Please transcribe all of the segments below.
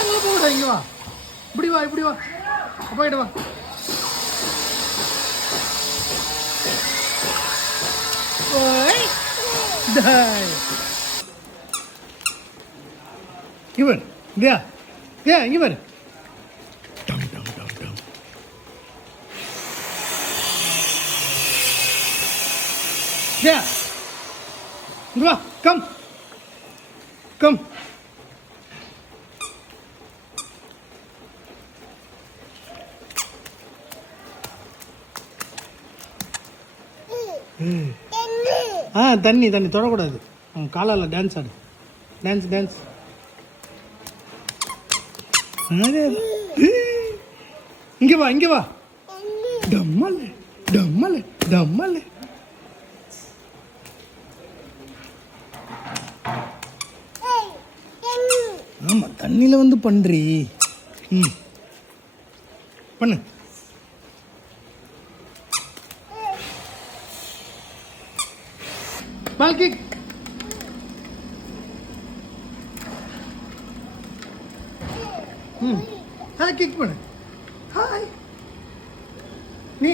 அங்கே போகடா, இங்கே வா, இப்படி வா, இப்படி வா, அப்பா கிட்ட வா. ஓய் டாய் இவர் தியா தியா இங்கே பாரு. டம் டம் டம் டம். தியா இங்கே வா, கம் கம். தண்ணி தண்ணி தொடக்கூடாது. காலால் டான்ஸ் ஆடு, டான்ஸ் டான்ஸ். இங்கே வா, இங்கே வா. டம்மல் டம்மல் டம்மல். ஆமாம், தண்ணியில் வந்து பண்ணுறி. ம் பண்ணு. பால் கிக். ஹாய் கிக் பண்ணு. ஹாய் நீ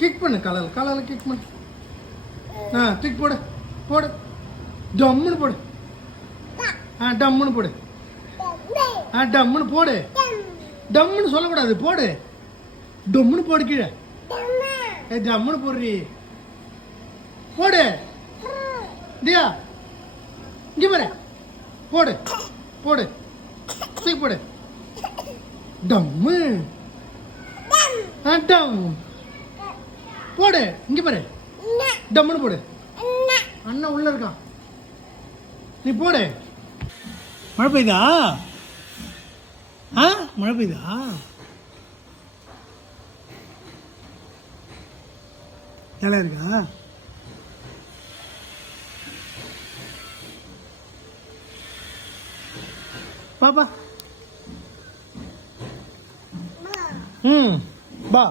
கிக் பண்ணு, காலால் காலால் கிக் பண்ணு. கிக் போடு போடு, டம்முன்னு போடு. டம்முன்னு போடு. டம்முன்னு போடு. டம்முன்னு சொல்லக்கூடாது, போடு. டம்முன்னு போடு கீழே. ஜம்முன்னு போடுறி, போடு. தியா இங்கே பாரு, போடு போடு, தூக்கி போடு. டம்மு டம் போடு. இங்கே பாரு, டம்முன்னு போடு. அண்ணன் உள்ள இருக்கான், நீ போடு. மழை பெய்யுதா? மழை பெய்யுதா? நல்லா இருக்கா? பாப்பா. பா